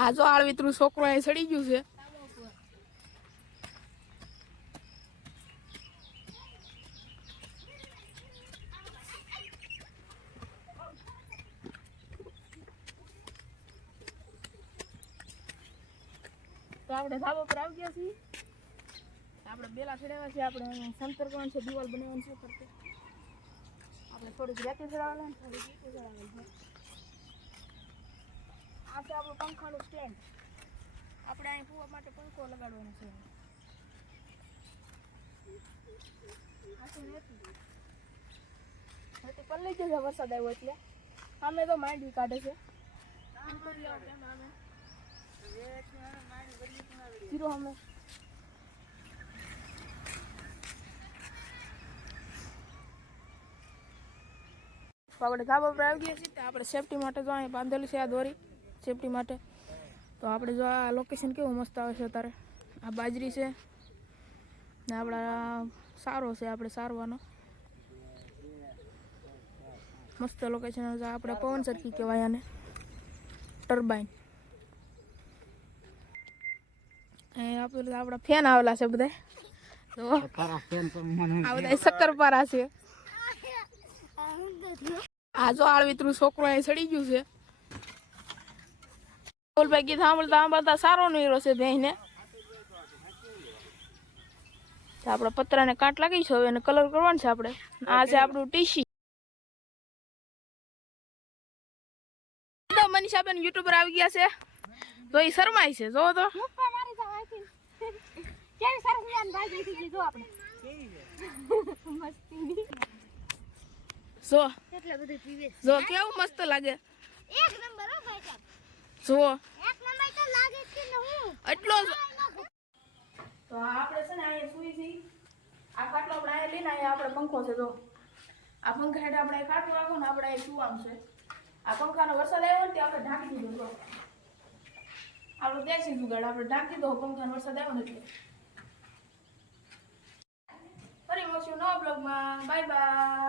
આ જો આળવીતરું છોકરો અહીં સડી ગયું છે. તો આપણે ધાબા પર આવી ગયા છીએ. આપણે બેલા ચડાવ્યા છે આપણે સંતર કોણ છે, દિવાલ બનાવવાનું છે. આપણે થોડીક રેતી ચડાવવાના. થોડીક ચડાવવાની છે પંખાનું સ્ટેન્ડ આપણે અહીં ફૂવા માટે પંખો લગાડવાનો છે. રેતી પલ્લી જશે વરસાદ આવ્યો એટલે. અમે તો માંડવી કાઢે છે. જીરો અમે. તો આપણે ધાબા પર આવી ગયા છીએ, તો આપણે સેફટી માટે જો અહીં બાંધેલું છે આ દોરી. સેફટી માટે. તો આપણે જો આ લોકેશન કેવું મસ્ત આવે છે અત્યારે. આ બાજરી છે. ને આપણા સારો છે આપણે સારવાનો. મસ્ત લોકેશન આપણે પવન સરખી કહેવાય આને. ટર્બાઇન એ આપણે ફેન આવેલા છે બધા તો છે. આ જો આળવીતરું છોકરો અહીં સડી ગયું છે. બોલભાઈ ગીત સાંભળતા સાંભળતા સારો નીરો છે બેહીને આપણે પતરાને કાંટ લાગી છે હવે એને કલર કરવાનો છે આપણે. આ છે આપણું ટીસી મનીષાબેન યુટ્યુબર આવી ગયા છે. તો એ શરમાય છે જો તો. જો એટલે બધું પીવે જો કેવું મસ્ત લાગે. એક જો એક નંબર તો લાગે છે ને હું? એટલો તો આપણે છે ને અહીંયા સુઈ જઈ આ કાટલો આપણે અહીંયા લઈને અહીંયા આપણે પંખો છે જો. આ પંખા હેઠળ આપણે કાટલો રાખો ને આપણે અહીં સુવાનું છે. આ પંખાનો વરસાદ આવ્યો ને તે આપણે ઢાંકી દીધો જો. આપણે દેશી જુગાડ આપણે ઢાંકી દીધો પંખાનો વરસાદ આવ્યો ને એટલે. ફરી મળશું નવા બ્લોગમાં બાય બાય